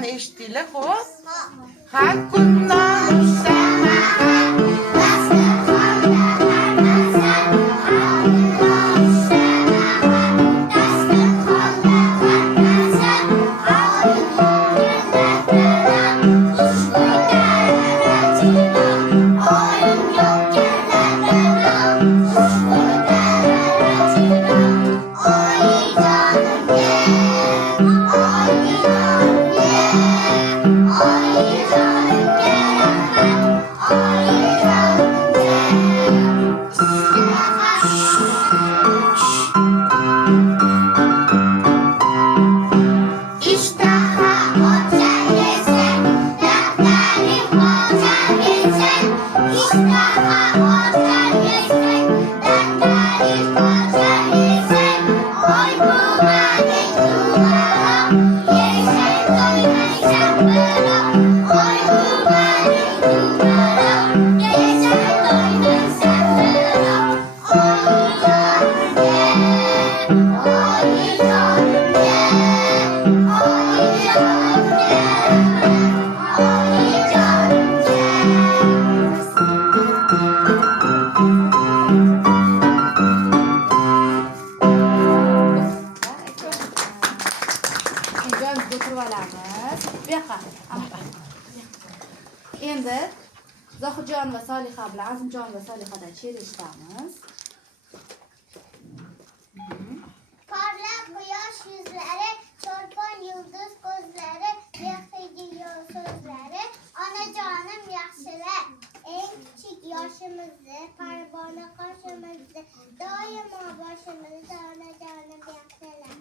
mani eshitdinglar, xo'p? Har kundan musammahar dasturxonda qarmasan, har kundan musammahar dasturxonda qarmasan, oyim yo'g'irlar bilan xushbo'y darajalar, oyim yo'g'irlar bilan xushbo'y darajalar, oyijonimga endi Zohidjon va Soliha bilan Azimjon va Solihadan she'r eshitamiz. Parlak quyosh yuzlari, cho'lpon yulduz ko'zlari, behidiyo so'zlari, onajonim yaxshilar, eng kichik yoshimizda, parvona qoshimizda, doimo boshimizda onajonim yaxshilar.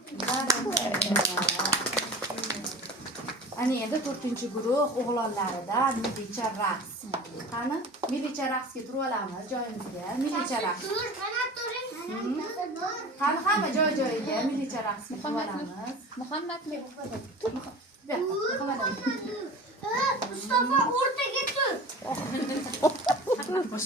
Ana endi 4-guruh o'g'lonlaridan millicha raqs. Qani, millicha raqsga turib olamiz joyimizga. Millicha raqs. Qani hamma joy-joyiga millicha raqsga turib olamiz. Muhammadmi? Mustafa o'rtaga tur.